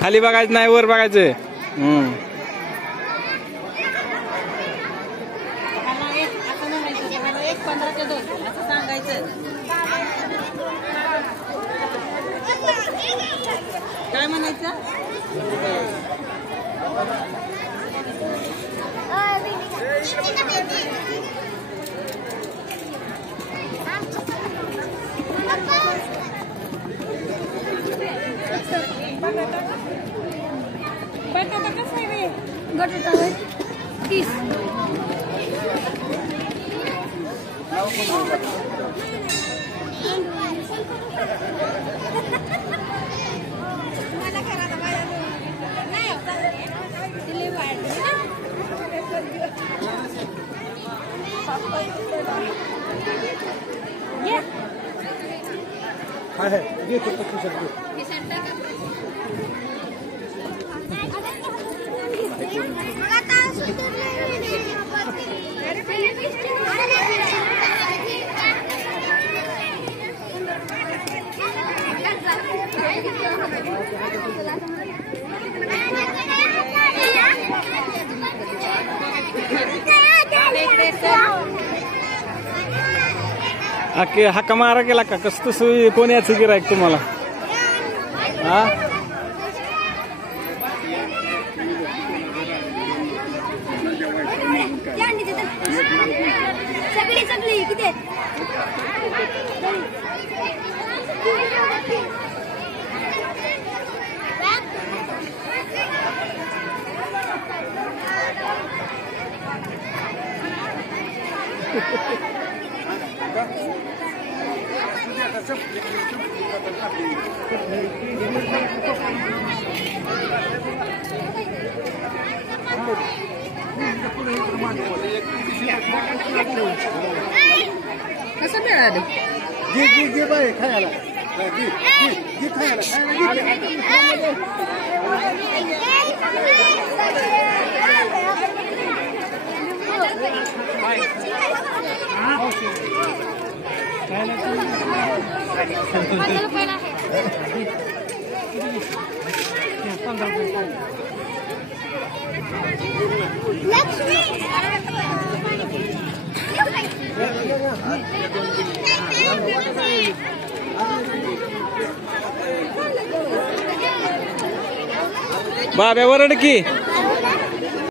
खाली बघायचं नाही, वर बघायचं. काय म्हणायचं? बटाटा कसा आहे? बटाटा 30. हाका मारा केला का? कसं कोण याचं गिरायक तुम्हाला? हा कसं मिळालं? घे बाई खायला. घे खायला. बाब्या वरड की.